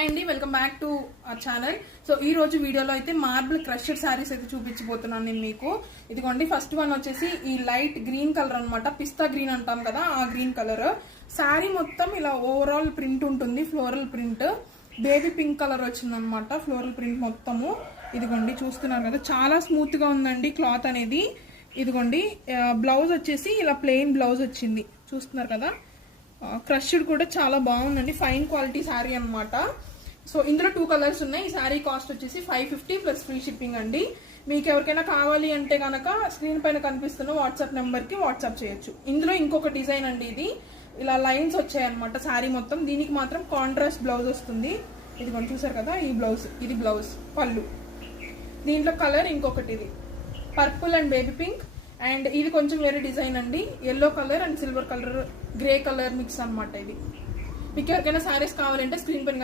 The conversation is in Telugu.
హాయ్ అండి, welcome back to our channel. So ఈ రోజు వీడియోలో అయితే మార్బుల్ క్రషర్ శారీస్ అయితే చూపించబోతున్నాను నేను మీకు. ఇదిగోండి, ఫస్ట్ వన్ వచ్చేసి ఈ లైట్ గ్రీన్ కలర్ అనమాట, పిస్తా గ్రీన్ అంటాం కదా, ఆ గ్రీన్ కలర్. శారీ మొత్తం ఇలా ఓవరాల్ ప్రింట్ ఉంటుంది, floral print. Baby pink colour వచ్చింది అనమాట ఫ్లోరల్ ప్రింట్ మొత్తము. ఇదిగోండి చూస్తున్నారు కదా, చాలా స్మూత్ గా ఉందండి క్లాత్ అనేది. ఇదిగోండి బ్లౌజ్ వచ్చేసి ఇలా ప్లెయిన్ బ్లౌజ్ వచ్చింది, చూస్తున్నారు కదా. క్రష్డ్ కూడా చాలా బాగుందండి, ఫైన్ క్వాలిటీ శారీ అనమాట. సో ఇందులో 2 కలర్స్ ఉన్నాయి. ఈ శారీ కాస్ట్ వచ్చేసి 550 ప్లస్ ఫ్రీ షిప్పింగ్ అండి. మీకు ఎవరికైనా కావాలి అంటే కనుక స్క్రీన్ పైన కనిపిస్తున్న వాట్సాప్ నెంబర్కి వాట్సాప్ చేయొచ్చు. ఇందులో ఇంకొక డిజైన్ అండి, ఇది ఇలా లైన్స్ వచ్చాయన్నమాట శారీ మొత్తం. దీనికి మాత్రం కాంట్రాస్ట్ బ్లౌజ్ వస్తుంది. ఇది కొంచెం చూసారు కదా, ఈ బ్లౌజ్, ఇది బ్లౌజ్ పళ్ళు. దీంట్లో కలర్ ఇంకొకటి, ఇది purple and baby pink. And ఇది కొంచెం వేరే డిజైన్ అండి, yellow colour and silver colour, grey colour mix అనమాట. ఇది మీకు ఎవరికైనా శారీస్ కావాలంటే స్క్రీన్ పైన